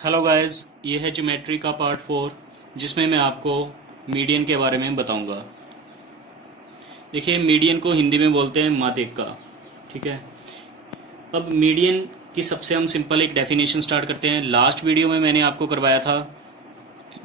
Hello guys, ये है geometry का पार्ट 4 जिसमें मैं आपको मीडियन के बारे में बताऊंगा। देखिए, मीडियन को हिंदी में बोलते हैं माध्यिका। ठीक है। अब मीडियन की सबसे हम सिंपल एक डेफिनेशन स्टार्ट करते हैं। लास्ट वीडियो में मैंने आपको करवाया था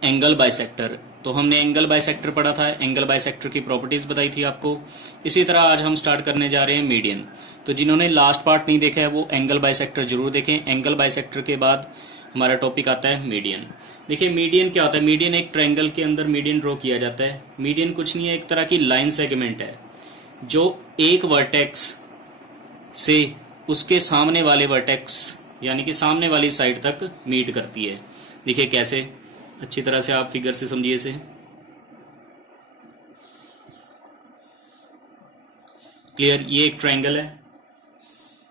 एंगल बाइसेक्टर, तो हमने एंगल बाइसेक्टर पढ़ा था, एंगल बाइसेक्टर की प्रॉपर्टीज बताई थी आपको। इसी तरह आज हम स्टार्ट करने जा रहे हैं मीडियन। तो जिन्होंने लास्ट पार्ट नहीं देखा है वो एंगल बाइसेक्टर जरूर देखें। एंगल बाइसेक्टर के बाद हमारा टॉपिक आता है मीडियन। देखिए, मीडियन क्या होता है। मीडियन एक ट्रायंगल के अंदर मीडियन ड्रॉ किया जाता है। मीडियन कुछ नहीं है, एक तरह की लाइन सेगमेंट है जो एक वर्टेक्स से उसके सामने वाले वर्टेक्स यानी कि सामने वाली साइड तक मीट करती है। देखिए कैसे, अच्छी तरह से आप फिगर से समझिए इसे। क्लियर। ये एक ट्रायंगल है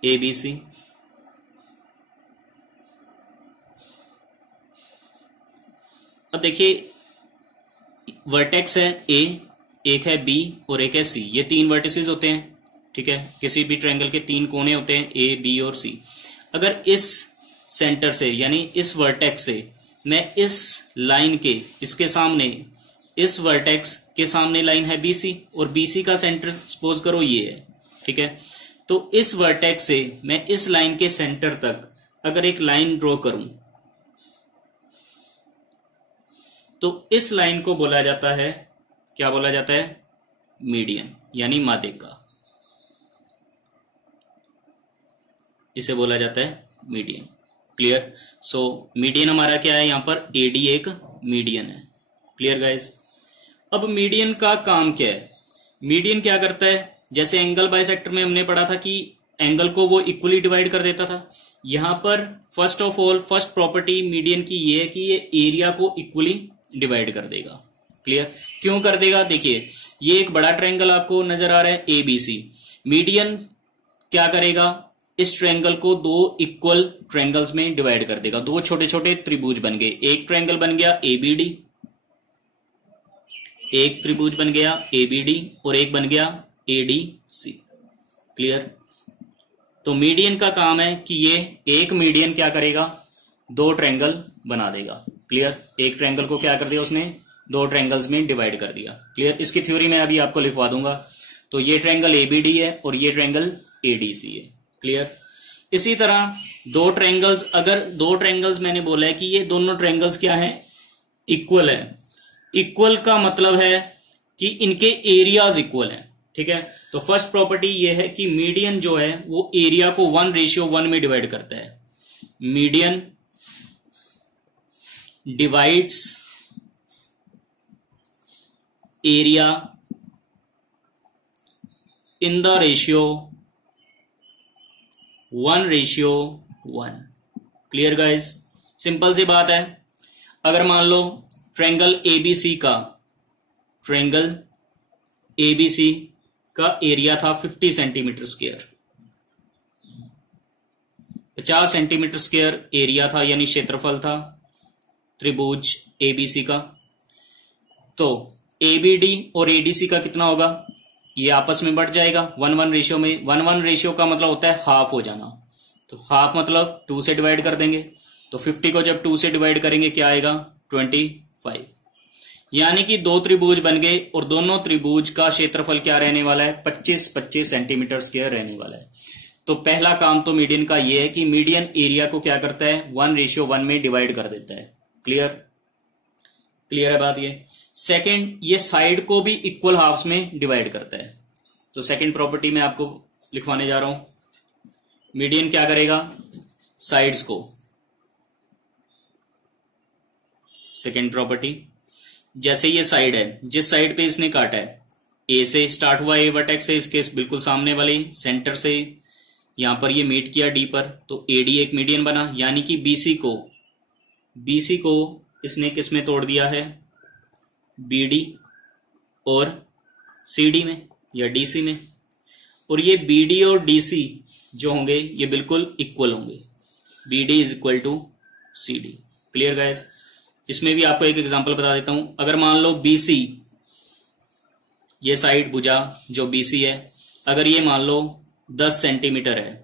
ABC। अब देखिए, वर्टेक्स है A, एक है B और एक है C। ये तीन वर्टिसेस होते हैं। ठीक है। किसी भी ट्रायंगल के तीन कोने होते हैं A, B और C। अगर इस सेंटर से यानी इस वर्टेक्स से मैं इस लाइन के इसके सामने, इस वर्टेक्स के सामने लाइन है BC और BC का सेंटर सपोज करो ये है। ठीक है। तो इस वर्टेक्स से मैं इस लाइन के सेंटर तक अगर एक लाइन ड्रॉ करूं तो इस लाइन को बोला जाता है, क्या बोला जाता है? मीडियन यानी माध्यिका। इसे बोला जाता है मीडियन। क्लियर। सो मीडियन हमारा क्या है? यहां पर AD एक मीडियन है। Clear guys. अब मीडियन का काम क्या है? मीडियन क्या करता है? जैसे एंगल बाइसेक्टर में हमने पढ़ा था कि एंगल को वो इक्वली डिवाइड कर देता था। यहां पर first of all first property median की ये है कि ये एरिया को इक्वली डिवाइड कर देगा। क्लियर। क्यों कर देगा? देखिए, ये एक बड़ा ट्रायंगल आपको नजर आ रहा है ABC। मीडियन क्या करेगा? इस ट्रायंगल को दो इक्वल ट्रायंगल्स में डिवाइड कर देगा। दो छोटे छोटे त्रिभुज बन गए। एक ट्रायंगल बन गया ABD, एक त्रिभुज बन गया ABD और एक बन गया ADC। क्लियर। तो मीडियन का काम है कि ये एक मीडियन क्या करेगा? दो ट्रायंगल बना देगा। क्लियर। एक ट्रायंगल को क्या कर दिया उसने? दो ट्रायंगल्स में डिवाइड कर दिया। क्लियर। इसकी थ्योरी मैं अभी आपको लिखवा दूंगा। तो ये ट्रायंगल ABD है और ये ट्रायंगल ADC है। क्लियर। इसी तरह दो ट्रायंगल्स, अगर दो ट्रायंगल्स मैंने बोला है कि ये दोनों ट्रायंगल्स क्या है? इक्वल है। इक्वल का मतलब है कि इनके एरियाज इक्वल है। ठीक है। तो फर्स्ट प्रॉपर्टी ये है कि मीडियन जो है वो एरिया को 1:1 में डिवाइड करता है। Median divides area in the ratio 1:1। Clear guys. Simple सी बात है। अगर मान लो ट्रायंगल ABC का एरिया था 50 centimetre square, 50 centimetre square area था यानी क्षेत्रफल था त्रिभुज ABC का। तो ABD और ADC का कितना होगा? ये आपस में बढ़ जाएगा 1:1 रेशियो में। 1:1 रेशियो का मतलब होता है हाफ हो जाना। तो हाफ मतलब 2 से डिवाइड कर देंगे। तो 50 को जब 2 से डिवाइड करेंगे क्या आएगा? 25। यानी कि दो त्रिभुज बन गए और दोनों त्रिभुज का क्षेत्रफल क्या रहने वाला है? 25 सेंटीमीटर स्क्वायर रहने वाला है। तो पहला काम तो मीडियन का ये है कि मीडियन एरिया को क्या करता है? 1:1 में डिवाइड कर देता है। क्लियर। क्लियर है बात ये। सेकंड, ये साइड को भी इक्वल हाफ्स में डिवाइड करता है। तो सेकंड प्रॉपर्टी मैं आपको लिखवाने जा रहा हूं। मीडियन क्या करेगा? साइड्स को, सेकंड प्रॉपर्टी, जैसे ये साइड है, जिस साइड पे इसने काटा है, A से स्टार्ट हुआ, A वर्टेक्स से, इसके बिल्कुल सामने वाले सेंटर से यहां पर ये मीट किया D पर, तो AD एक मीडियन बना। यानी कि BC को इसने किस में तोड़ दिया है? BD और CD में या DC में। और ये BD और DC जो होंगे ये बिल्कुल इक्वल होंगे। BD is equal to CD। Clear guys. इसमें भी आपको एक एग्जांपल बता देता हूं। अगर मान लो BC, ये साइड भुजा जो BC है, अगर ये मान लो 10 सेंटीमीटर है,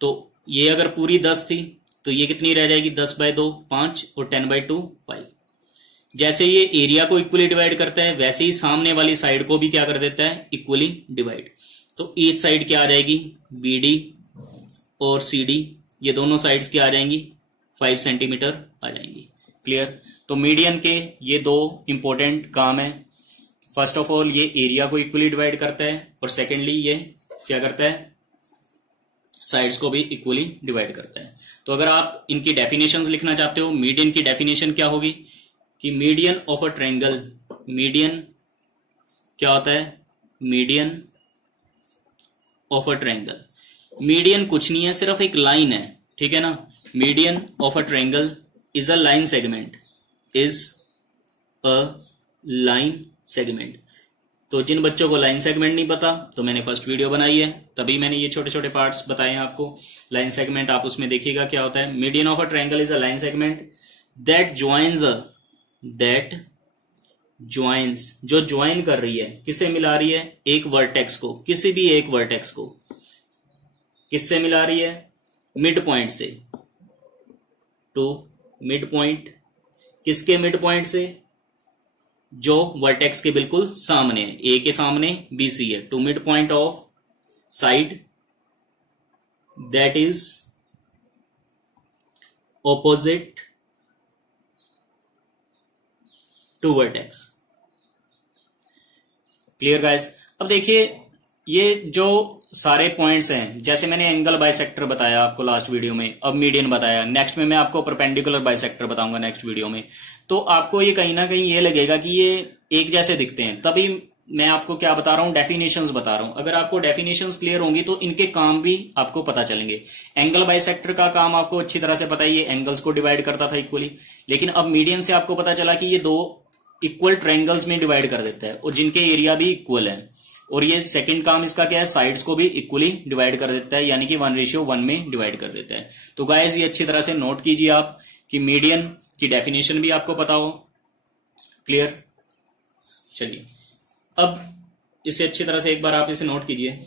तो ये अगर पूरी 10 थी तो ये कितनी रह जाएगी, 10/2 5 और 10/2 5। जैसे ये एरिया को इक्वली डिवाइड करता है वैसे ही सामने वाली साइड को भी क्या कर देता है, इक्वली डिवाइड। तो ईच साइड क्या आ जाएगी, BD और CD, ये दोनों साइड्स क्या आ जाएंगी, 5 सेंटीमीटर आ जाएंगी। क्लियर। तो मीडियन के ये दो इंपॉर्टेंट काम है। फर्स्ट ऑफ ऑल ये एरिया को इक्वली डिवाइड करता है और सेकेंडली ये क्या करता है, साइड्स को भी इक्वली डिवाइड करता है। तो अगर आप इनकी डेफिनेशंस लिखना चाहते हो, मीडियन की डेफिनेशन क्या होगी कि median of a triangle, median क्या होता है, median of a triangle. Median कुछ नहीं है, सिर्फ एक लाइन है, ठीक है ना। Median of a triangle is a line segment, is a line segment. तो जिन बच्चों को लाइन सेगमेंट नहीं पता, तो मैंने फर्स्ट वीडियो बनाई है, तभी मैंने ये छोटे छोटे पार्ट्स बताए हैं आपको। लाइन सेगमेंट आप उसमें देखिएगा क्या होता है। Median of a triangle is a line segment that joins, जो ज्वाइन कर रही है, किसे मिला रही है, एक वर्टेक्स को, किसी भी एक वर्टेक्स को किससे मिला रही है, मिड पॉइंट से टू मिड पॉइंट। किसके मिड पॉइंट से, जो वर्टेक्स के बिल्कुल सामने है, ए के सामने BC है, to mid point of side that is opposite to vertex. Clear guys. अब देखिए ये जो सारे पॉइंट्स हैं, जैसे मैंने एंगल बाइसेक्टर बताया आपको लास्ट वीडियो में, अब मीडियन बताया, नेक्स्ट में मैं आपको परपेंडिकुलर बाइसेक्टर बताऊंगा नेक्स्ट वीडियो में। तो आपको ये कहीं ना कहीं ये लगेगा कि ये एक जैसे दिखते हैं, तभी मैं आपको क्या बता रहा हूं, डेफिनेशंस बता रहा हूं। अगर आपको डेफिनेशंस क्लियर होंगी तो इनके काम भी आपको पता चलेंगे। एंगल बाइसेक्टर का काम आपको अच्छी तरह से पता है, ये एंगल्स को डिवाइड करता था इक्वली, लेकिन अब मीडियन से आपको पता चला कि ये दो इक्वल ट्रायंगल्स में डिवाइड कर देता है और जिनके एरिया भी इक्वल है। और ये सेकंड काम इसका क्या है, साइड्स को भी इक्वली डिवाइड कर देता है, यानी कि 1:1 में डिवाइड कर देता है। तो गाइस ये अच्छी तरह से नोट कीजिए आप कि मीडियन की डेफिनेशन भी आपको पता हो। क्लियर। चलिए अब इसे अच्छी तरह से एक बार आप इसे नोट कीजिए।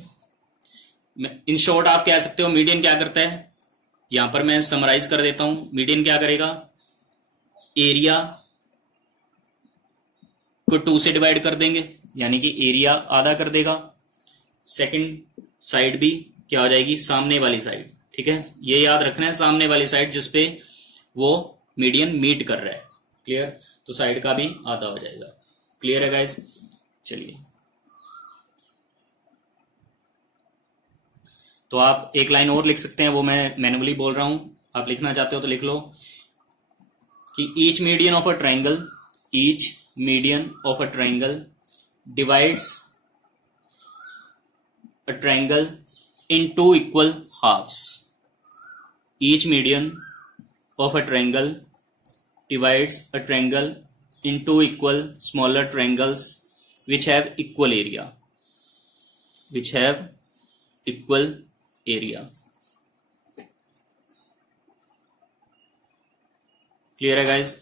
इन शॉर्ट आप कह सकते हो मीडियन क्या करता है, यहां पर मैं समराइज कर देता हूं। मीडियन क्या करेगा, एरिया को 2 से डिवाइड कर देंगे, यानी कि एरिया आधा कर देगा। सेकंड साइड भी क्या हो जाएगी, सामने वाली साइड, ठीक है। ये याद रखना है, सामने वाली साइड जिसपे वो मीडियन मीट कर रहा है। क्लियर। तो साइड का भी आधा हो जाएगा। क्लियर है गाइस। चलिए तो आप एक लाइन और लिख सकते हैं, वो मैं मैन्युअली बोल रहा हूं, आप लिखना चाहते हो तो लिख लो कि each median of a triangle, each median of a triangle divides a triangle in 2 equal halves. Each median of a triangle divides a triangle in 2 equal smaller triangles which have equal area. Which have equal area. Clear है guys.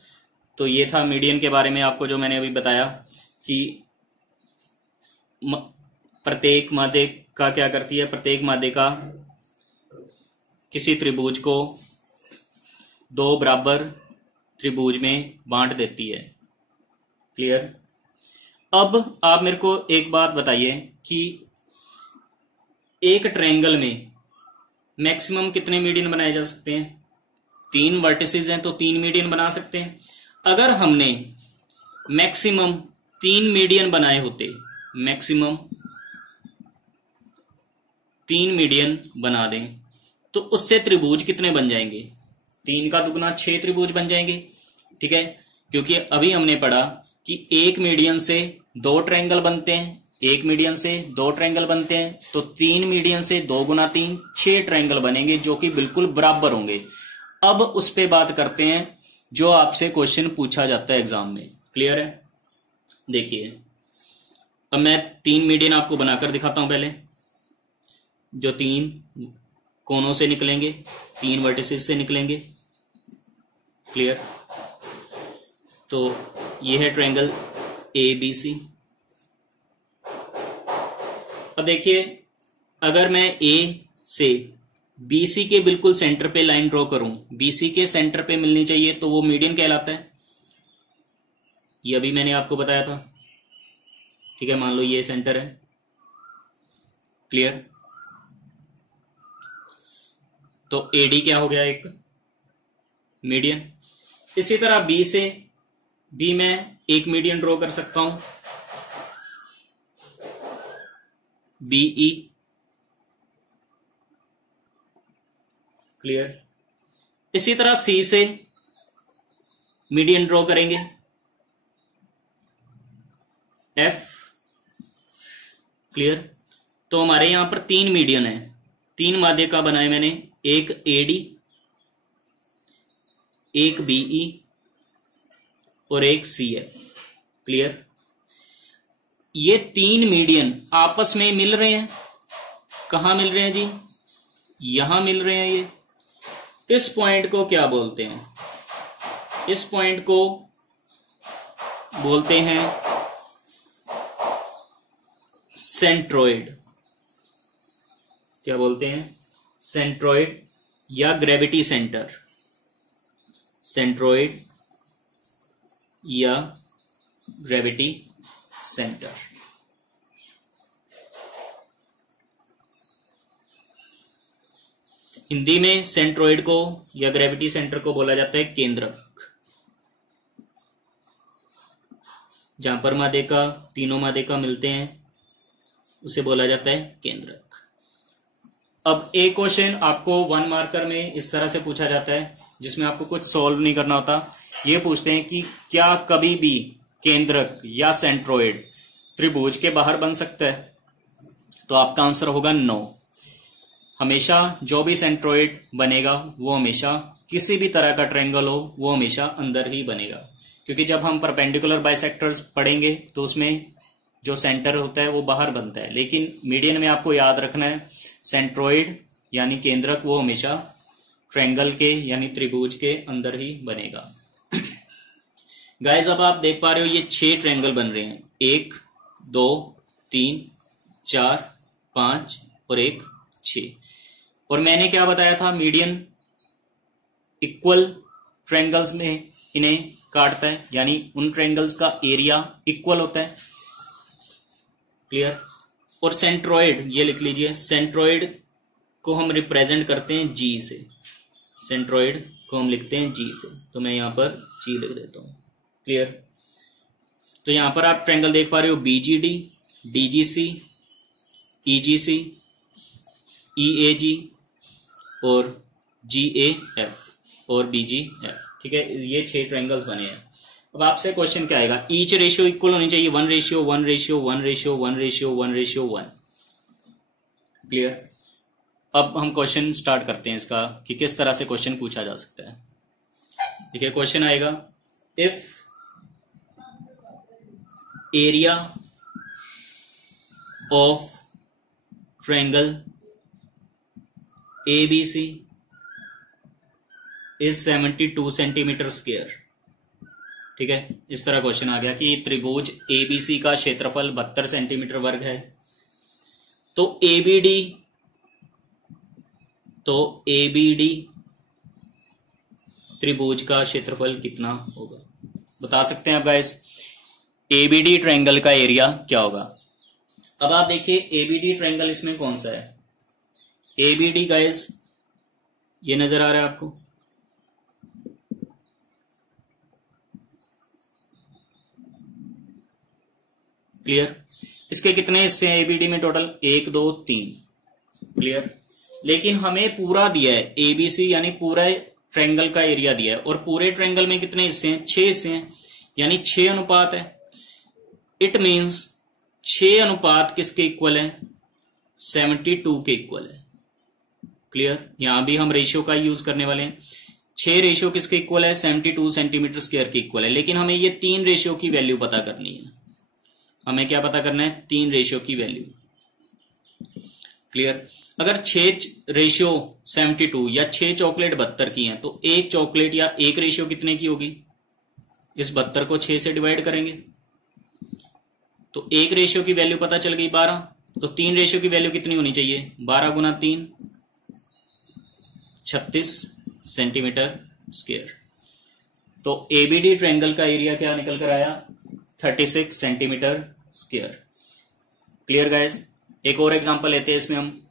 तो ये था median के बारे में आपको जो मैंने अभी बताया कि प्रत्येक माध्यिका क्या करती है, प्रत्येक माध्यिका किसी त्रिभुज को 2 बराबर त्रिभुज में बांट देती है। क्लियर। अब आप मेरे को एक बात बताइए कि एक ट्रायंगल में मैक्सिमम कितने मीडियन बनाए जा सकते हैं। 3 वर्टिसेस हैं तो 3 मीडियन बना सकते हैं। अगर हमने मैक्सिमम 3 मीडियन बनाए होते, मैक्सिमम 3 मीडियन बना दें तो उससे त्रिभुज कितने बन जाएंगे, 3 का दुगना 6 त्रिभुज बन जाएंगे। ठीक है, क्योंकि अभी हमने पढ़ा कि एक मीडियन से 2 ट्रायंगल बनते हैं, एक मीडियन से 2 ट्रायंगल बनते हैं, तो 3 मीडियन से 2 गुना 3 6 ट्रायंगल बनेंगे जो कि बिल्कुल बराबर होंगे। अब उस पे बात करते हैं जो आपसे क्वेश्चन पूछा जाता है एग्जाम में। क्लियर है। देखिए अब मैं 3 मीडियन आपको बनाकर दिखाता हूं। पहले जो 3 कोनों से निकलेंगे, 3 वर्टिसेस से निकलेंगे। क्लियर। तो ये है ट्रायंगल ABC। अब देखिए अगर मैं A से बीसी के बिल्कुल सेंटर पे लाइन ड्रॉ करूं, बीसी के सेंटर पे मिलनी चाहिए, तो वो मीडियन कहलाता है। ये अभी मैंने आपको बताया था। ठीक है, मान लो ये सेंटर है। क्लियर? तो एडी क्या हो गया? एक मीडियन। इसी तरह बी से बी में एक मीडियन ड्रॉ कर सकता हूं, बीई। क्लियर? इसी तरह सी से मीडियन ड्रॉ करेंगे, एफ। क्लियर? तो हमारे यहां पर 3 मीडियन है, 3 मादे का बनाए मैंने, एक एडी, एक बीई और एक सीएफ। क्लियर? ये 3 मीडियन आपस में मिल रहे हैं। कहां मिल रहे हैं जी? यहां मिल रहे हैं ये। इस पॉइंट को क्या बोलते हैं? इस पॉइंट को बोलते हैं सेंट्रोइड। क्या बोलते हैं? सेंट्रोइड या ग्रेविटी सेंटर। सेंट्रोइड या ग्रेविटी सेंटर। हिंदी में सेंट्रोइड को या ग्रेविटी सेंटर को बोला जाता है केंद्रक। जहां पर मादे का, तीनों मादे का मिलते हैं, उसे बोला जाता है केंद्रक। अब एक क्वेश्चन आपको 1 मार्कर में इस तरह से पूछा जाता है, जिसमें आपको कुछ सॉल्व नहीं करना होता। ये पूछते हैं कि क्या कभी भी केंद्रक या सेंट्रोइड त्रिभुज के बाहर बन सकता है? तो आपका आंसर होगा नो। हमेशा जो भी सेंट्रोइड बनेगा वो हमेशा, किसी भी तरह का ट्रायंगल हो, वो हमेशा अंदर ही बनेगा। क्योंकि जब हम परपेंडिकुलर बाइसेक्टर्स पढ़ेंगे तो उसमें जो सेंटर होता है वो बाहर बनता है, लेकिन मीडियन में आपको याद रखना है सेंट्रोइड यानी केंद्रक वो हमेशा ट्रायंगल के यानी त्रिभुज के अंदर ही बनेगा। गाइस, अब आप देख पा रहे हो ये 6 ट्रायंगल बन रहे हैं, 1 2 3 4 5 और 1 6। और मैंने क्या बताया था? मीडियन इक्वल ट्रायंगल्स में इन्हें काटता है, यानी उन ट्रायंगल्स का एरिया इक्वल होता है। क्लियर? और सेंट्रोइड, ये लिख लीजिए, सेंट्रोइड को हम रिप्रेजेंट करते हैं जी से। सेंट्रोइड को हम लिखते हैं जी से, तो मैं यहां पर जी लिख देता हूं। क्लियर? तो यहां पर आप ट्रायंगल देख पा रहे हो, बीजीडी, डीजीसी, ईजीसी, ईएजी और जीएएफ और बीजीएफ। ठीक है, ये 6 ट्रायंगल्स बने हैं। अब आपसे क्वेश्चन क्या आएगा? ईच रेशियो इक्वल होनी चाहिए, 1 ratio 1 ratio 1 ratio 1 ratio 1 ratio 1। Clear? अब हम क्वेश्चन स्टार्ट करते हैं इसका कि किस तरह से क्वेश्चन पूछा जा सकता है। देखिए, क्वेश्चन आएगा, if area of triangle ABC is 72 centimetre square. ठीक है, इस तरह क्वेश्चन आ गया कि त्रिभुज ABC का क्षेत्रफल 72 सेंटीमीटर वर्ग है, तो ABD त्रिभुज का क्षेत्रफल कितना होगा? बता सकते हैं आप गाइस? ABD ट्रायंगल का एरिया क्या होगा? अब आप देखिए, ABD ट्रायंगल इसमें कौन सा है? ABD गाइस ये नजर आ रहा है आपको? क्लियर? इसके कितने हिस्से हैं ABD में टोटल? 1 2 3। क्लियर? लेकिन हमें पूरा दिया है, ABC यानी पूरा ट्रायंगल का एरिया दिया है, और पूरे ट्रायंगल में कितने हिस्से हैं? 6 हिस्से हैं, यानी 6 अनुपात है। इट मीन्स 6 अनुपात किसके इक्वल है? 72 के इक्वल है। क्लियर? यहां भी हम रेशियो का यूज करने वाले हैं। 6 रेशियो किसके इक्वल है? 72 सेंटीमीटर स्क्वायर के इक्वल है। लेकिन हमें ये 3 रेशियो की वैल्यू पता करनी है। हमें क्या पता करना है? 3 रेशियो की वैल्यू। क्लियर? अगर 6 रेशियो 72 या 6 चॉकलेट 72 की हैं, तो 1 चॉकलेट या 1 रेशियो कितने की होगी? इस 72 को 6 से डिवाइड करेंगे तो 1 रेशियो की वैल्यू पता चल गई 12। तो 3 रेशियो की वैल्यू कितनी होनी चाहिए? 12 गुना 3 36 सेंटीमीटर स्क्वायर। तो एबीडी ट्रायंगल का एरिया क्या निकल कर आया? 36 सेंटीमीटर स्क्वायर। Clear guys? एक और एग्जांपल लेते हैं इसमें हम।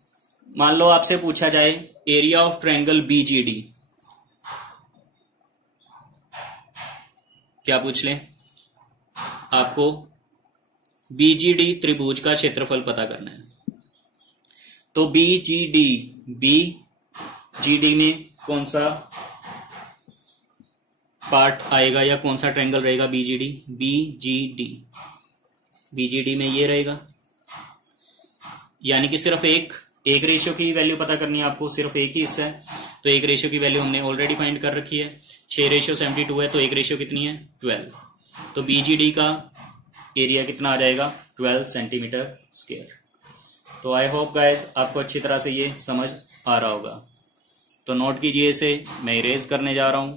मान लो आपसे पूछा जाए एरिया ऑफ ट्रायंगल बीजीडी, क्या पूछ लें? आपको बीजीडी त्रिभुज का क्षेत्रफल पता करना है। तो बीजीडी में कौन सा पार्ट आएगा या कौन सा ट्रायंगल रहेगा? बीजीडी में ये रहेगा। यानी कि सिर्फ एक रेशियो की वैल्यू पता करनी है आपको, सिर्फ एक ही हिस्सा है। तो एक रेशियो की वैल्यू हमने ऑलरेडी फाइंड कर रखी है, 6:72 है। तो एक रेशियो कितनी है? 12। तो बीजीडी का एरिया कितना आ जाएगा? 12 सेंटीमीटर स्क्वायर। तो आई होप गाइस आपको अच्छी तरह से ये समझ आ रहा होगा। तो नोट कीजिए इसे, मैं इरेज करने जा रहा हूं।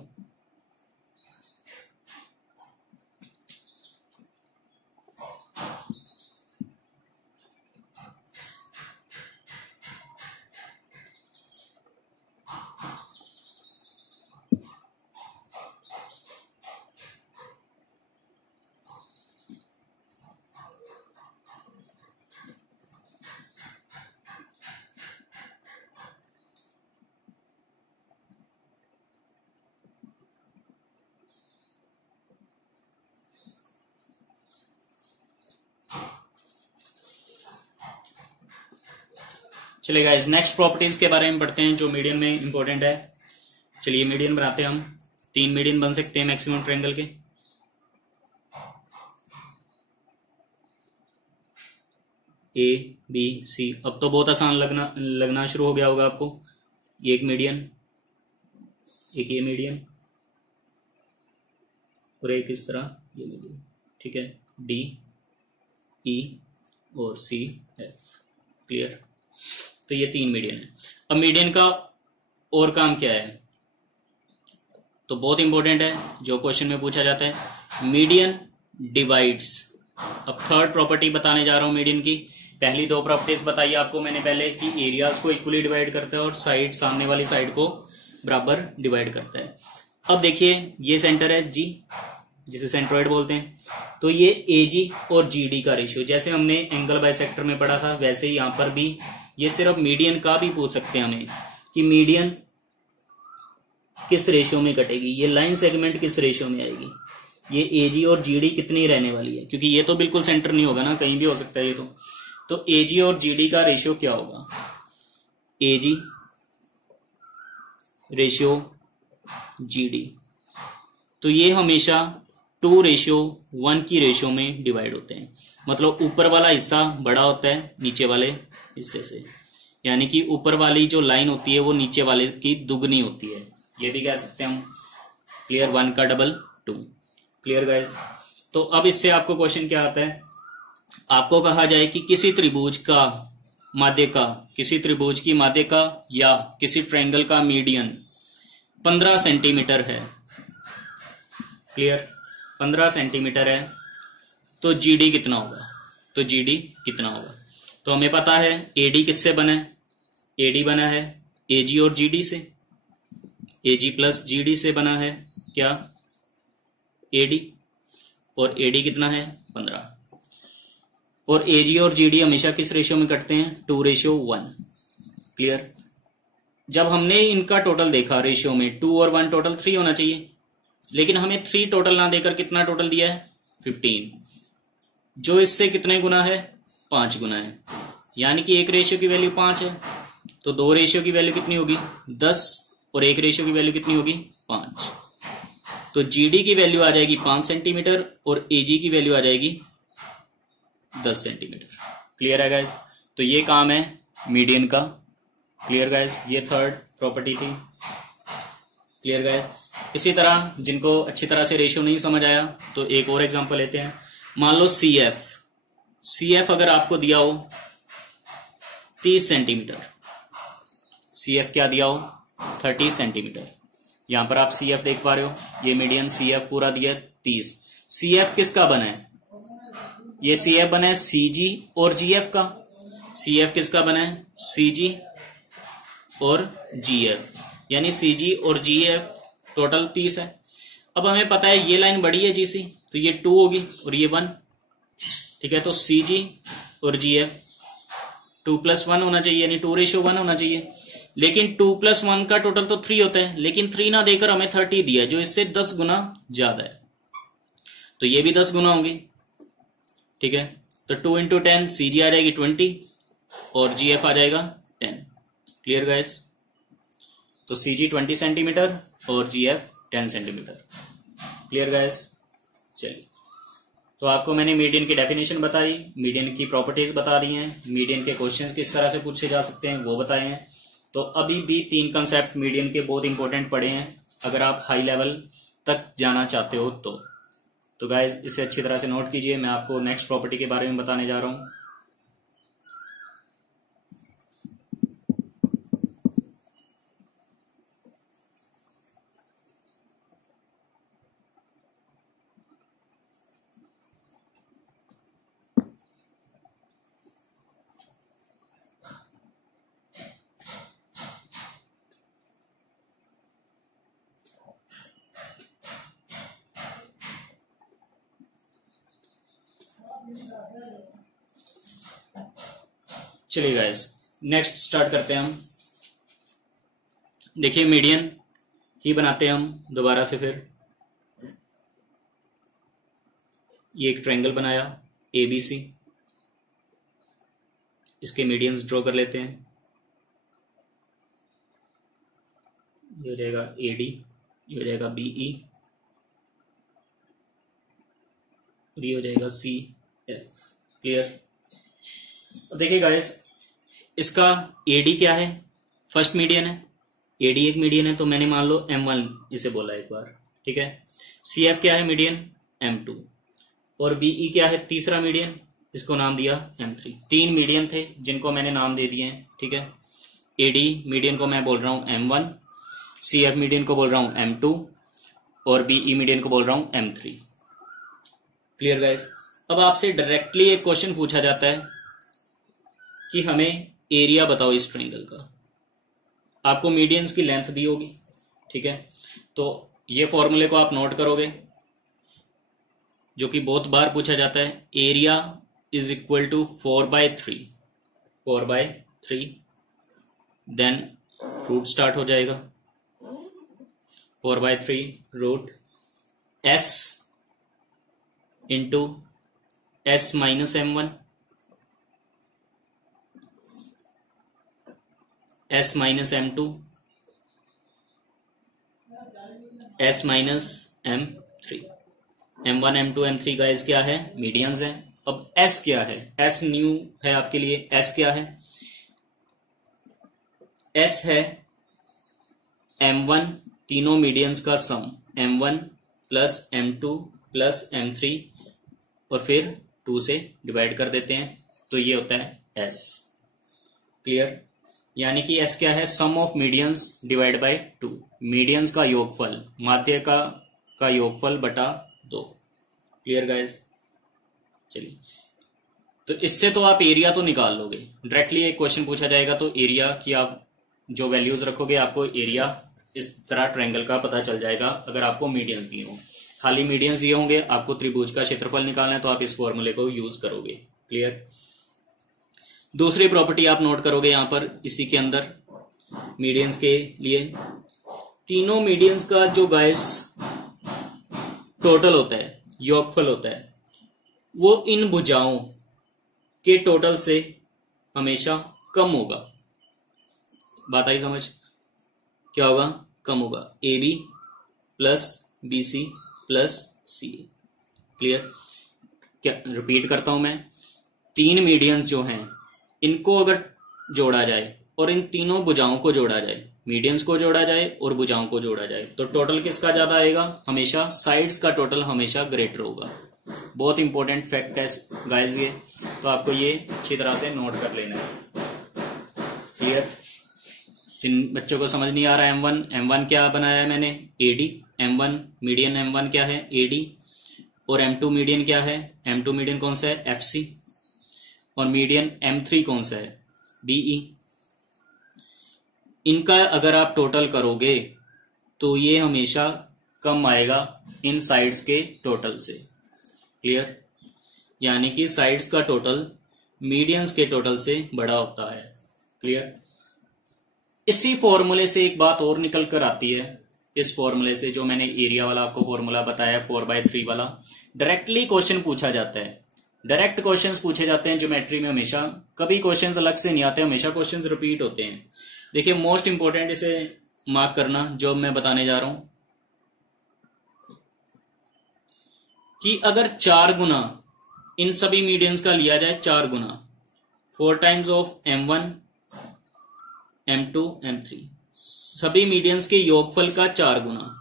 चलिए गाइस नेक्स्ट प्रॉपर्टीज के बारे में पढ़ते हैं जो मीडियन में इंपॉर्टेंट है। चलिए मीडियन बनाते हैं हम। 3 मीडियन बन सकते हैं मैक्सिमम ट्रायंगल के। A B C. अब तो बहुत आसान लगना शुरू हो गया होगा आपको। ये एक मीडियन, एक ये मीडियन और एक इस तरह ये मीडियन। ठीक है, डी ई और सी एफ। क्लियर? तो ये 3 मीडियन है। अब मीडियन का और काम क्या है? तो बहुत इंपॉर्टेंट है, जो क्वेश्चन में पूछा जाता है। Median divides. अब थर्ड प्रॉपर्टी बताने जा रहा हूं मीडियन की। पहली 2 प्रॉपर्टीज बताई आपको मैंने पहले कि एरियाज को इक्वली डिवाइड करता है और साइड, सामने वाली साइड को बराबर डिवाइड करता है। अब देखिए ये सेंटर है जी, जिसे सेंट्रोइड बोलते हैं। तो ये एजी और जीडी का रेशियो, जैसे हमने एंगल बाइसेक्टर में पढ़ा था वैसे ही यहां पर भी ये सिर्फ मीडियन का भी पूछ सकते हैं हमें कि मीडियन किस रेशियो में कटेगी, ये लाइन सेगमेंट किस रेशियो में आएगी, ये एजी और जीडी कितनी रहने वाली है, क्योंकि ये तो बिल्कुल सेंटर नहीं होगा ना, कहीं भी हो सकता है ये तो एजी और जीडी का रेशियो क्या होगा? एजी रेशियो जीडी, तो ये हमेशा 2:1 की रेशियो में डिवाइड होते हैं। मतलब ऊपर वाला हिस्सा बड़ा होता है नीचे वाले हिस्से से, यानी कि ऊपर वाली जो लाइन होती है वो नीचे वाले की दुगनी होती है, ये भी कह सकते हैं हम। क्लियर? 1 का डबल 2। Clear guys? तो अब इससे आपको क्वेश्चन क्या आता है? आपको कहा जाए कि किसी त्रिभुज की माध्य का या किसी ट्रायंगल का मीडियन 15 सेंटीमीटर है। क्लियर? 15 सेंटीमीटर है तो जीडी कितना होगा? तो हमें पता है एडी किससे बना है? एडी बना है एजी और जीडी से, एजी प्लस जीडी से बना है क्या? एडी। और एडी कितना है? 15। और एजी और जीडी हमेशा किस रेशियो में कटते हैं? 2:1। क्लियर? जब हमने इनका टोटल देखा रेशियो में 2 और 1 टोटल 3 होना चाहिए, लेकिन हमें 3 टोटल ना देकर कितना टोटल दिया है? 15, जो इससे कितने गुना है? 5 गुना है। यानी कि एक रेशियो की वैल्यू 5 है, तो 2 रेशियो की वैल्यू कितनी होगी? 10, और एक रेशियो की वैल्यू कितनी होगी? 5। तो जीडी की वैल्यू आ जाएगी 5 सेंटीमीटर और एजी की वैल्यू आ जाएगी 10 सेंटीमीटर। क्लियर है गाइस? तो ये काम है मीडियन का। Clear guys? ये थर्ड प्रॉपर्टी थी। Clear guys? इसी तरह जिनको अच्छी तरह से रेशियो नहीं समझ आया तो एक और एग्जांपल लेते हैं। मान लो सीएफ अगर आपको दिया हो 30 सेंटीमीटर, सीएफ क्या दिया हो? 30 सेंटीमीटर। यहां पर आप सीएफ देख पा रहे हो, ये मीडियन सीएफ पूरा दिया 30। सीएफ किसका बना है? ये सीएफ बना है सीजी और जीएफ का। सीएफ किसका बना है? सीजी और जीएफ। यानी CG और GF टोटल 30 है। अब हमें पता है ये लाइन बड़ी है GC, तो ये 2 होगी और ये 1, ठीक है। तो CG और GF 2+1 होना चाहिए, यानी 2:1 होना चाहिए। लेकिन 2+1 का टोटल तो 3 होता है, लेकिन 3 ना देकर हमें 30 दिया है, जो इससे 10 गुना ज्यादा है। तो ये भी 10 गुना होंगी, ठीक है। तो 2 × 10 CG आ जाएगी 20 और GF आ जाएगा 10। Clear guys? तो CG 20 सेंटीमीटर और GF 10 सेंटीमीटर। Clear guys? चलिए, तो आपको मैंने मीडियन की डेफिनेशन बताई, मीडियन की प्रॉपर्टीज बता दी हैं, मीडियन के क्वेश्चंस किस तरह से पूछे जा सकते हैं वो बताए हैं। तो अभी भी 3 कंसेप्ट मीडियन के बहुत इंपॉर्टेंट पड़े हैं अगर आप हाई लेवल तक जाना चाहते हो तो गाइज इसे अच्छी तरह से नोट कीजिए। मैं आपको नेक्स्ट प्रॉपर्टी के बारे में बताने जा रहा हूं। चलिए गाइस, नेक्स्ट स्टार्ट करते हैं हम। देखिए, मीडियन ही बनाते हैं हम दोबारा से। फिर ये एक ट्रायंगल बनाया ABC, इसके मीडियंस ड्रॉ कर लेते हैं। ये हो जाएगा AD, ये हो जाएगा BE, ये हो जाएगा CF। क्लियर? देखिए गाइस, इसका AD क्या है? फर्स्ट मीडियन है। AD एक मीडियन है, तो मैंने मान लो M1 इसे बोला एक बार, ठीक है। CF क्या है? Median M2। और BE क्या है? तीसरा मीडियन, इसको नाम दिया M3। 3 मीडियन थे जिनको मैंने नाम दे दिए हैं, ठीक है। AD मीडियन को मैं बोल रहा हूं M1, CF मीडियन को बोल रहा हूं M2 और BE मीडियन को बोल रहा हूं M3। Clear guys? अब आपसे डायरेक्टली एक क्वेश्चन पूछा जाता है कि हमें एरिया बताओ इस ट्रायंगल का। आपको मीडियंस की लेंथ दी होगी, ठीक है। तो ये फॉर्मूले को आप नोट करोगे, जो कि बहुत बार पूछा जाता है। Area is equal to 4/3, 4/3, then root start हो जाएगा 4/3 root S into S minus M1, S minus M2, S minus M3। M1 M2 M3 guys क्या है? मीडियंस है। अब S क्या है? S न्यू है आपके लिए। S क्या है? S है M1 तीनों मीडियंस का सम, M1 plus M2 plus M3 और फिर 2 से डिवाइड कर देते हैं, तो ये होता है S। क्लियर? यानी कि S क्या है? Sum of medians divide by 2, medians का योगफल, माध्य का योगफल बटा 2। Clear guys? चलिए, तो इससे तो आप एरिया तो निकाल लोगे। डायरेक्टली एक क्वेश्चन पूछा जाएगा तो एरिया की आप जो वैल्यूज रखोगे, आपको एरिया इस तरह ट्रायंगल का पता चल जाएगा अगर आपको मीडियंस दिए हों। खाली मीडियंस दिए होंगे, आपको त्रिभुज का क्षेत्रफल निकालना है, तो आप इस फॉर्मूले को यूज करोगे। क्लियर? दूसरी प्रॉपर्टी आप नोट करोगे यहां पर, इसी के अंदर मीडियंस के लिए, तीनों मीडियंस का जो गाइस टोटल होता है, योगफल होता है, वो इन भुजाओं के टोटल से हमेशा कम होगा। बात आई समझ? क्या होगा? कम होगा। AB plus BC plus CA। Clear? क्या रिपीट करता हूं मैं, 3 मीडियंस जो हैं इनको अगर जोड़ा जाए और इन तीनों भुजाओं को जोड़ा जाए, मीडियंस को जोड़ा जाए और भुजाओं को जोड़ा जाए, तो टोटल किसका ज्यादा आएगा? हमेशा साइड्स का टोटल हमेशा ग्रेटर होगा। बहुत इंपॉर्टेंट फैक्ट है गाइस ये, तो आपको ये अच्छी तरह से नोट कर लेना है। क्लियर? जिन बच्चों को समझ नहीं आ रहा है, M1 क्या बनाया है मैंने? AD। M1 मीडियन, M1 क्या है? AD। और M2 मीडियन क्या है? M2 मीडियन कौन सा है? FC। और मीडियन M3 कौन सा है? BE। इनका अगर आप टोटल करोगे तो ये हमेशा कम आएगा इन साइड्स के टोटल से। क्लियर? यानी कि साइड्स का टोटल मीडियंस के टोटल से बड़ा होता है। क्लियर? इसी फॉर्मूले से एक बात और निकल कर आती है, इस फॉर्मूले से जो मैंने एरिया वाला आपको फॉर्मूला बताया 4/3 वाला, डायरेक्टली क्वेश्चन पूछा जाता है। डायरेक्ट क्वेश्चंस पूछे जाते हैं ज्योमेट्री में हमेशा, कभी क्वेश्चंस अलग से नहीं आते, हमेशा क्वेश्चंस रिपीट होते हैं। देखिए मोस्ट इंपोर्टेंट इसे मार्क करना जो मैं बताने जा रहा हूं कि अगर 4 गुना इन सभी मीडियंस का लिया जाए, 4 गुना 4 times of M1 M2 M3, सभी मीडियंस के योगफल का 4 गुना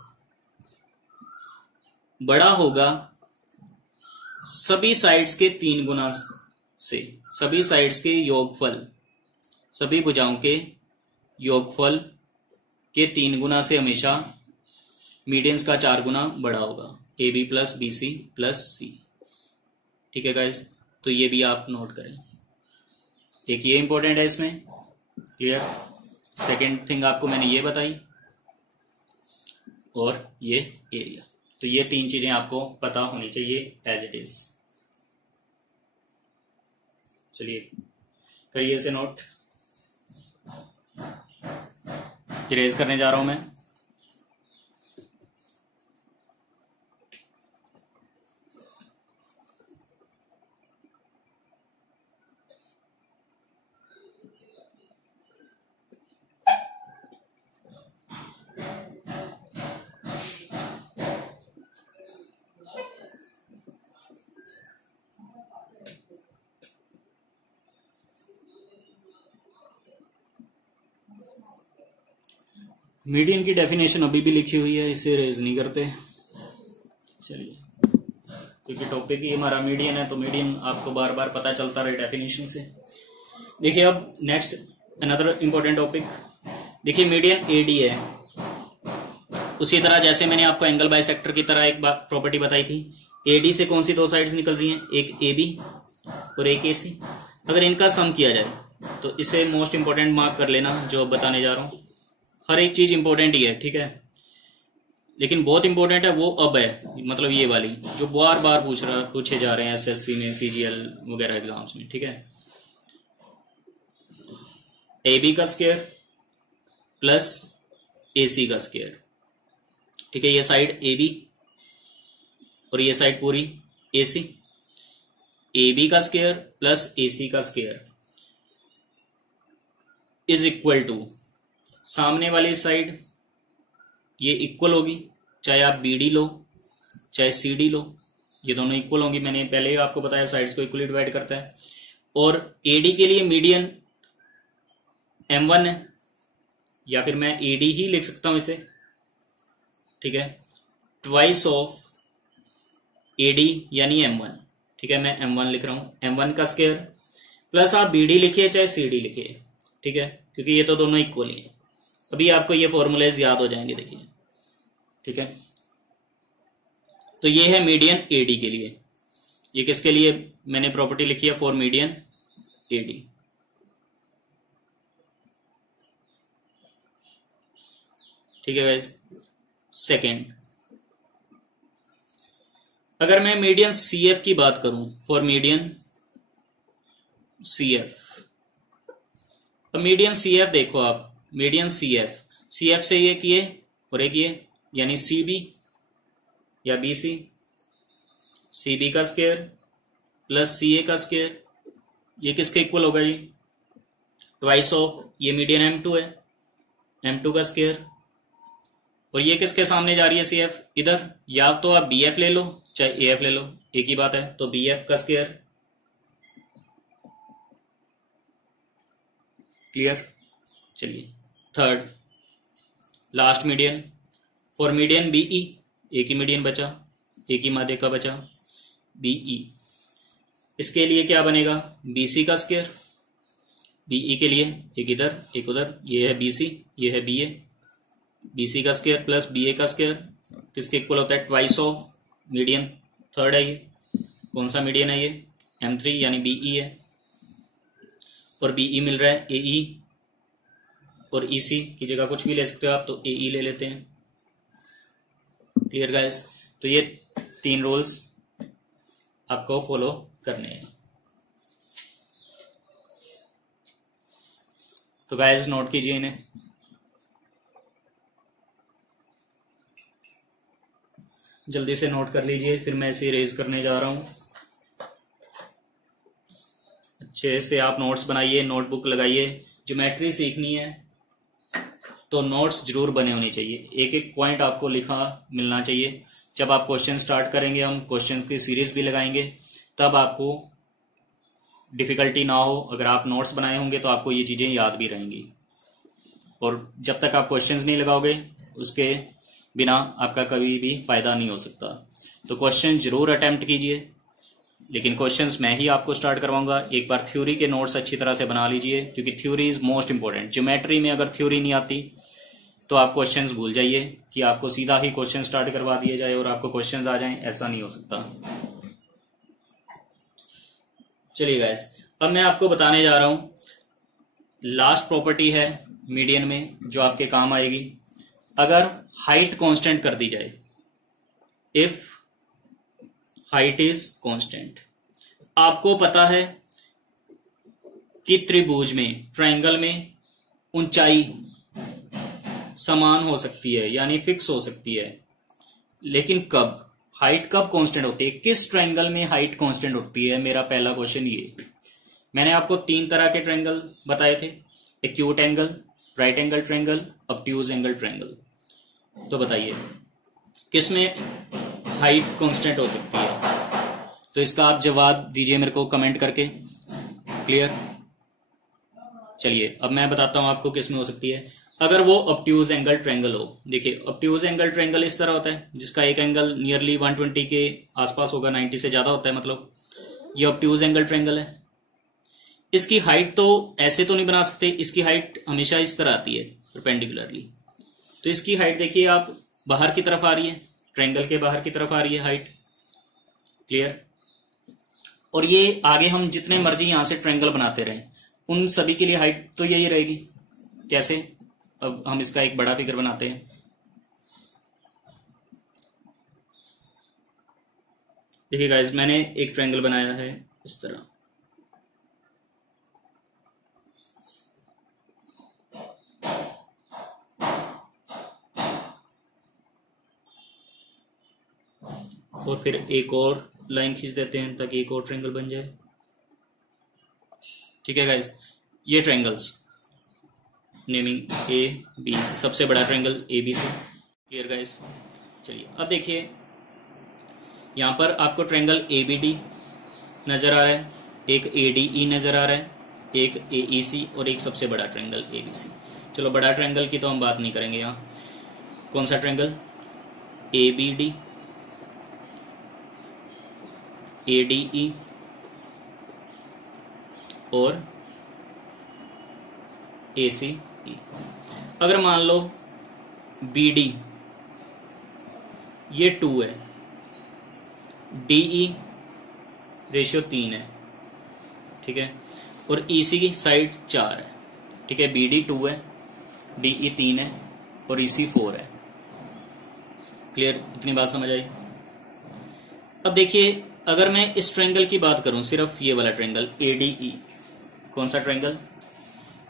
बड़ा होगा सभी साइड्स के 3 गुना से। सभी साइड्स के योगफल, सभी भुजाओं के योगफल के 3 गुना से हमेशा मीडियंस का 4 गुना बड़ा होगा, AB plus BC plus C। ठीक है गाइस, तो ये भी आप नोट करें। एक ये इंपॉर्टेंट है इसमें। क्लियर? सेकेंड थिंग आपको मैंने ये बताई और ये एरिया, तो ये 3 चीजें आपको पता होनी चाहिए एज इट इज। चलिए करिए इसे नोट। इरेज करने जा रहा हूं मैं। मीडियन की डेफिनेशन अभी भी लिखी हुई है, इसे रेज नहीं करते। चलिए, क्योंकि टॉपिक ही हमारा मीडियन है तो मीडियन आपको बार बार पता चलता रहे डेफिनेशन से। देखिए अब नेक्स्ट अनदर इंपॉर्टेंट टॉपिक, देखिए मीडियन एडी है। उसी तरह जैसे मैंने आपको एंगल बाइसेक्टर की तरह एक प्रॉपर्टी बताई थी, एडी से कौन सी 2 साइड्स निकल रही हैं, एक AB और एक AC। अगर इनका सम किया जाए तो इसे मोस्ट इंपॉर्टेंट मार्क कर लेना जो अब बताने जा रहा हूं। हर एक चीज इंपॉर्टेंट ही है, ठीक है, लेकिन बहुत इंपॉर्टेंट है वो अब है, मतलब ये वाली जो बार बार पूछे जा रहे हैं SSC में, CGL वगैरह एग्जाम्स में। ठीक है, AB का स्क्वायर प्लस AC का स्क्वायर। ठीक है, ये साइड AB और ये साइड पूरी AC। AB का स्क्वायर प्लस AC का स्क्वायर इज इक्वल टू, सामने वाली साइड ये इक्वल होगी, चाहे आप BD लो चाहे CD लो, ये दोनों इक्वल होंगी। मैंने पहले ही आपको बताया साइड्स को इक्वली डिवाइड करता है। और AD के लिए मीडियन M1 है, या फिर मैं AD ही लिख सकता हूं इसे। ठीक है, ट्वाइस ऑफ AD यानी M1। ठीक है, मैं M1 लिख रहा हूं, M1 का स्क्वायर प्लस आप BD लिखिए चाहे CD लिखिए। ठीक है, क्योंकि ये तो दोनों इक्वल ही है। अभी आपको ये फॉर्मूलेज याद हो जाएंगे, देखिए। ठीक है, तो ये है मीडियन AD के लिए। ये किसके लिए मैंने प्रॉपर्टी लिखी है, फॉर मीडियन AD। ठीक है गाइस, सेकेंड, अगर मैं मीडियन CF की बात करूं, फॉर मीडियन CF, तो मीडियन CF देखो आप, मीडियन CF से ये किए और एक ये, यानी CB या BC, CB का स्क्वायर प्लस CA का स्क्वायर, ये किसके इक्वल होगा जी, ट्वाइस ऑफ, ये मीडियन M2 है, M2 का स्क्वायर, और ये किसके सामने जा रही है CF इधर, या तो आप BF ले लो चाहे AF ले लो, एक ही बात है, तो BF का स्क्वायर। क्लियर? चलिए third last median, for median BE, एक ही मीडियन बचा, एक ही माध्यिका बचा, BE। इसके लिए क्या बनेगा, BC का स्क्वायर, BE के लिए एक इधर एक उधर, ये है BC ये है BA, BC का स्क्वायर प्लस BA का स्क्वायर किसके इक्वल होता है, ट्वाइस ऑफ मीडियन थर्ड है। ये कौन सा मीडियन है, ये M3 यानी BE है, और BE मिल रहा है AE और ईसी की जगह कुछ भी ले सकते हो आप, तो एई ले लेते हैं। Clear guys? तो ये 3 रूल्स आपको फॉलो करने हैं। तो गाइस नोट कीजिए इन्हें। जल्दी से नोट कर लीजिए, फिर मैं इसे इरेज करने जा रहा हूं। अच्छे से आप नोट्स बनाइए, नोटबुक लगाइए। ज्योमेट्री सीखनी है तो नोट्स जरूर बने होने चाहिए, एक एक पॉइंट आपको लिखा मिलना चाहिए। जब आप क्वेश्चन स्टार्ट करेंगे, हम क्वेश्चन की सीरीज भी लगाएंगे, तब आपको डिफिकल्टी ना हो। अगर आप नोट्स बनाए होंगे तो आपको ये चीजें याद भी रहेंगी। और जब तक आप क्वेश्चंस नहीं लगाओगे, उसके बिना आपका कभी भी फायदा नहीं हो सकता। तो क्वेश्चन जरूर अटेम्प्ट कीजिए, लेकिन क्वेश्चंस मैं ही आपको स्टार्ट करवाऊंगा। एक बार थ्योरी के नोट्स अच्छी तरह से बना लीजिए, क्योंकि theory is most important. Geometry में अगर थ्योरी नहीं आती तो आप क्वेश्चंस भूल जाइए, कि आपको सीधा ही क्वेश्चन स्टार्ट करवा दिए जाए और आपको क्वेश्चंस आ जाएं, ऐसा नहीं हो सकता। चलिए गाइस, अब मैं आपको बताने जा रहा हूं लास्ट प्रॉपर्टी है मीडियन में जो आपके काम आएगी। अगर हाइट कांस्टेंट कर दी जाए, इफ हाइट इज कांस्टेंट, आपको पता है कि त्रिभुज में, ट्रायंगल में ऊंचाई समान हो सकती है, यानी फिक्स हो सकती है। लेकिन कब हाइट कब कांस्टेंट होती है, किस ट्रायंगल में हाइट कांस्टेंट होती है? मेरा पहला क्वेश्चन ये। मैंने आपको 3 तरह के ट्रायंगल बताए थे, acute angle, right angle triangle, obtuse angle triangle. तो बताइए किसमें हाइट कांस्टेंट हो सकती है? तो इसका आप जवाब दीजिए मेरे को कमेंट करके। क्लियर? चलिए अब मैं बताता हूं आपको किसमें हो सकती है। अगर वो ऑब्ट्यूज एंगल ट्रायंगल हो। देखिए ऑब्ट्यूज एंगल ट्रायंगल इस तरह होता है, जिसका एक एंगल नियरली 120 के आसपास होगा, 90 से ज्यादा होता है, मतलब ये ऑब्ट्यूज एंगल ट्रायंगल है। इसकी हाइट तो ऐसे तो नहीं बना सकते, इसकी हाइट हमेशा इस तरह आती है परपेंडिकुलरली। तो इसकी हाइट देखिए आप, बाहर की तरफ आ रही है, ट्रायंगल के बाहर की तरफ आ रही है हाइट। क्लियर? और ये आगे हम जितने मर्जी यहां से ट्रायंगल बनाते रहे, उन सभी के लिए हाइट तो यही रहेगी। कैसे? अब हम इसका एक बड़ा फिगर बनाते हैं। देखिए गाइस, मैंने एक ट्रायंगल बनाया है इस तरह। और फिर एक और लाइन खींच देते हैं ताकि एक और ट्रायंगल बन जाए। ठीक है गाइस, ये triangles naming A B C, सबसे बड़ा triangle A B C. Clear guys? चलिए अब देखिए, यहां पर आपको ट्रायंगल ए बी डी नजर आ रहा है, एक ए डी ई नजर आ रहा है, एक ए ई सी और एक सबसे बड़ा ट्रायंगल ए बी सी। चलो बड़ा ट्रायंगल की तो हम बात नहीं करेंगे। यहाँ कौन सा triangle? A B D, A D E और ए सी ई। अगर मान लो बी डी ये 2 है, डी ई रेशियो 3 है, ठीक है, और ई सी की साइड 4 है। ठीक है, बी डी 2 है, डी ई 3 है और ई सी 4 है। क्लियर? इतनी बात समझ आई? अब देखिए, अगर मैं इस ट्रायंगल की बात करूं, सिर्फ ये वाला ट्रायंगल ए डी ई, कौन सा ट्रायंगल?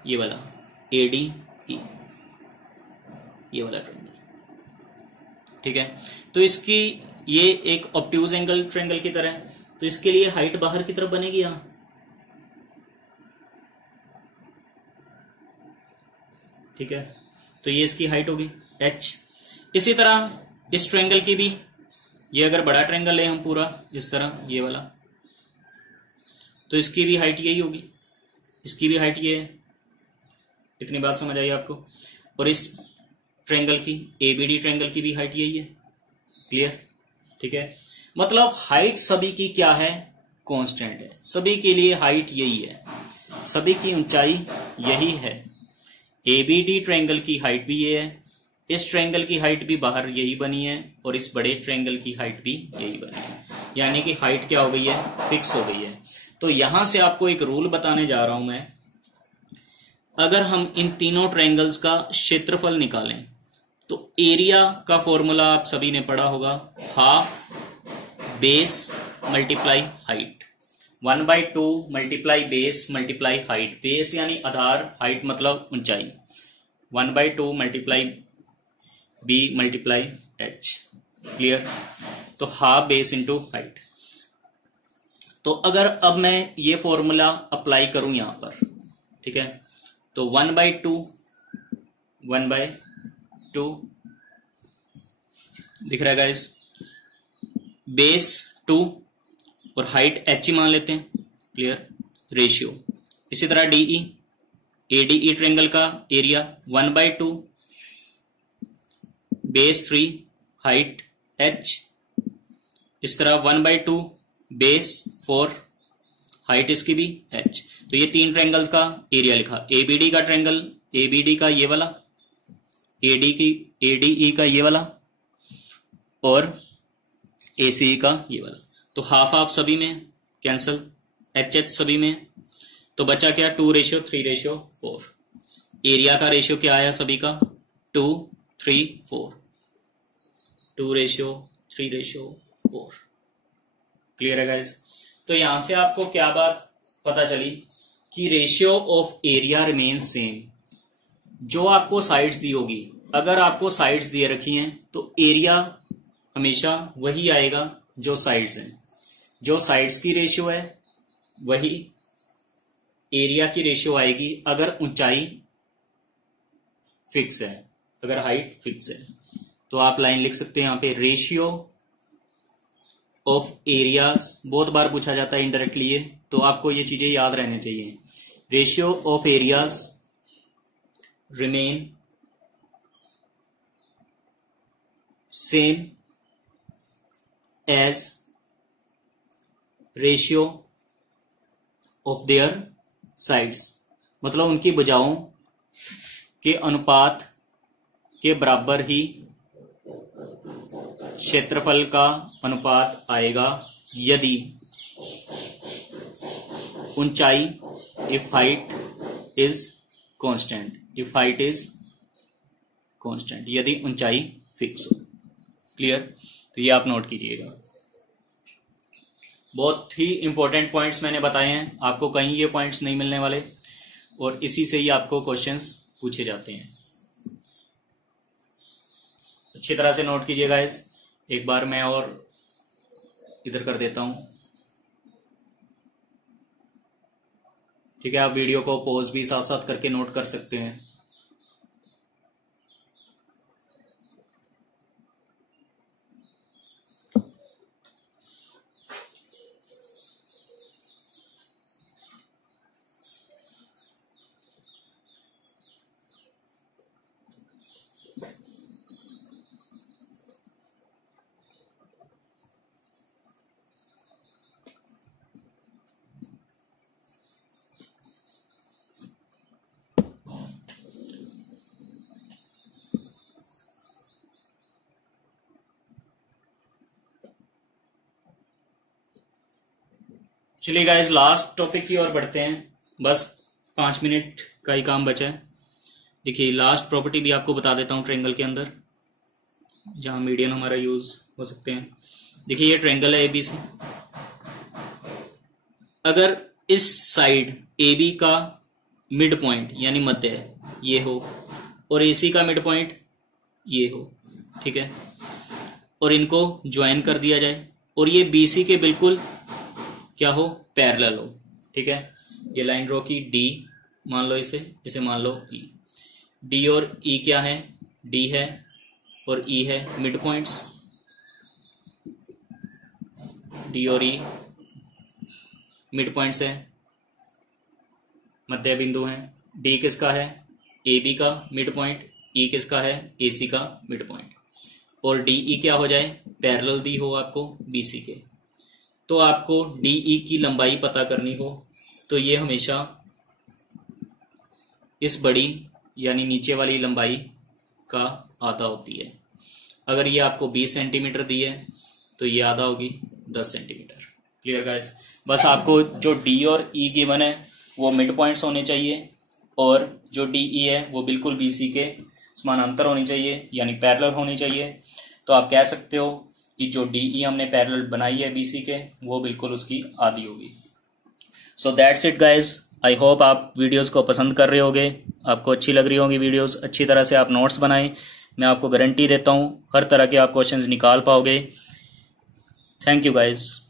ये वाला ए डी ई, ये वाला ट्रायंगल। ठीक है, तो इसकी ये एक ऑब्ट्यूज एंगल ट्रायंगल की तरह है, तो इसके लिए हाइट बाहर की तरफ बनेगी यहां। ठीक है, तो ये इसकी हाइट होगी h। इसी तरह इस ट्रायंगल की भी, ये अगर बड़ा ट्रायंगल है हम पूरा इस तरह, ये वाला, तो इसकी भी हाइट यही होगी, इसकी भी हाइट ये है। इतनी बात समझ आई आपको? और इस ट्रायंगल की, एबीडी ट्रायंगल की भी हाइट यही है। क्लियर? ठीक है, मतलब हाइट सभी की क्या है? कांस्टेंट है। सभी के लिए हाइट यही है, सभी की ऊंचाई यही है। एबीडी ट्रायंगल की हाइट भी ये है, इस ट्रायंगल की हाइट भी बाहर यही बनी है, और इस बड़े ट्रायंगल की हाइट भी यही बनी है। यानी कि हाइट क्या हो गई है? फिक्स हो गई है। तो यहां से आपको एक रूल बताने जा रहा हूं मैं। अगर हम इन तीनों ट्रायंगल्स का क्षेत्रफल निकालें तो एरिया का फॉर्मूला आप सभी ने पढ़ा होगा, half base multiply height, 1/2 multiply base multiply height, base यानी आधार, हाइट मतलब ऊंचाई, 1/2 multiply B multiply H. Clear? तो हाफ बेस इंटू हाइट। तो अगर अब मैं ये फॉर्मूला अप्लाई करूं यहां पर, ठीक है, तो 1/2 दिख रहा है गाइस, बेस 2 और हाइट h ही मान लेते हैं। क्लियर? रेशियो। इसी तरह डीई, एडीई ट्रायंगल का एरिया 1/2 बेस 3 हाइट h, इस तरह 1/2 बेस 4 हाइट इसकी भी h। तो ये तीन ट्रायंगल्स का एरिया लिखा। एबीडी का ट्रायंगल, एबीडी का ये वाला, एडीई का ये वाला और एसीई का ये वाला। तो हाफ हाफ सभी में कैंसल, एच सभी में, तो बचा क्या, 2:3:4। एरिया का रेशियो क्या आया सभी का, 2:3:4, 2:3:4। क्लियर है गाइस? तो यहां से आपको क्या बात पता चली कि ratio of area remain same. जो आपको साइड्स दी होगी, अगर आपको साइड्स दिए रखी हैं तो एरिया हमेशा वही आएगा जो साइड्स हैं। जो साइड्स की रेशियो है वही एरिया की रेशियो आएगी अगर ऊंचाई फिक्स है, अगर हाइट फिक्स है। तो आप लाइन लिख सकते हैं यहां पे, रेशियो ऑफ एरियाज, बहुत बार पूछा जाता है इनडायरेक्टली ये, तो आपको ये चीजें याद रहनी चाहिए। Ratio of areas remain same as ratio of their sides, मतलब उनकी भुजाओं के अनुपात के बराबर ही क्षेत्रफल का अनुपात आएगा यदि ऊंचाई, if height is constant, if height is constant, यदि ऊंचाई फिक्स हो। क्लियर? तो ये आप नोट कीजिएगा। बहुत ही इंपॉर्टेंट पॉइंट्स मैंने बताए हैं, आपको कहीं ये पॉइंट्स नहीं मिलने वाले और इसी से ही आपको क्वेश्चंस पूछे जाते हैं। अच्छी तरह से नोट कीजिएगा। इस एक बार मैं और इधर कर देता हूं, ठीक है। आप वीडियो को पॉज भी साथ साथ करके नोट कर सकते हैं। चलिए गाइस, लास्ट टॉपिक की ओर बढ़ते हैं। बस 5 मिनट का ही काम बचा है। देखिए, लास्ट प्रॉपर्टी भी आपको बता देता हूं ट्रायंगल के अंदर, जहां मीडियन हमारा यूज हो सकते हैं। देखिए, ये ट्रायंगल है एबीसी। अगर इस साइड एबी का मिड पॉइंट यानी मध्य ये हो और एसी का मिड पॉइंट ये हो, ठीक है, और इनको ज्वाइन कर दिया जाए और ये बीसी के बिल्कुल क्या हो, पैरेलल हो, ठीक है। ये लाइन ड्रॉ की, डी मान लो, इसे मान लो ई। डी और ई क्या है, डी है और ई है मिड पॉइंट्स। डी और ई मिड पॉइंट्स है, मध्य बिंदु है। डी किसका है, ए बी का मिड पॉइंट। ई किसका है, ए सी का मिड पॉइंट। और डी ई क्या हो जाए, पैरेलल दी हो आपको बी सी के। तो आपको डी ई की लंबाई पता करनी हो तो ये हमेशा इस बड़ी यानी नीचे वाली लंबाई का आधा होती है। अगर ये आपको 20 सेंटीमीटर दी है तो ये आधा होगी 10 सेंटीमीटर। Clear guys? बस आपको जो डी और ई गिवन है वो मिड पॉइंट्स होने चाहिए और जो DE है वो बिल्कुल BC के समानांतर होनी चाहिए, यानी पैरेलल होनी चाहिए। तो आप कह सकते हो कि जो DE हमने पैरेलल बनाई है BC के, वो बिल्कुल उसकी आधी होगी। So that's it guys. I hope आप वीडियोस को पसंद कर रहे होगे, आपको अच्छी लग रही होंगी वीडियोस। अच्छी तरह से आप नोट्स बनाएं, मैं आपको गारंटी देता हूं हर तरह के आप क्वेश्चंस निकाल पाओगे। Thank you guys.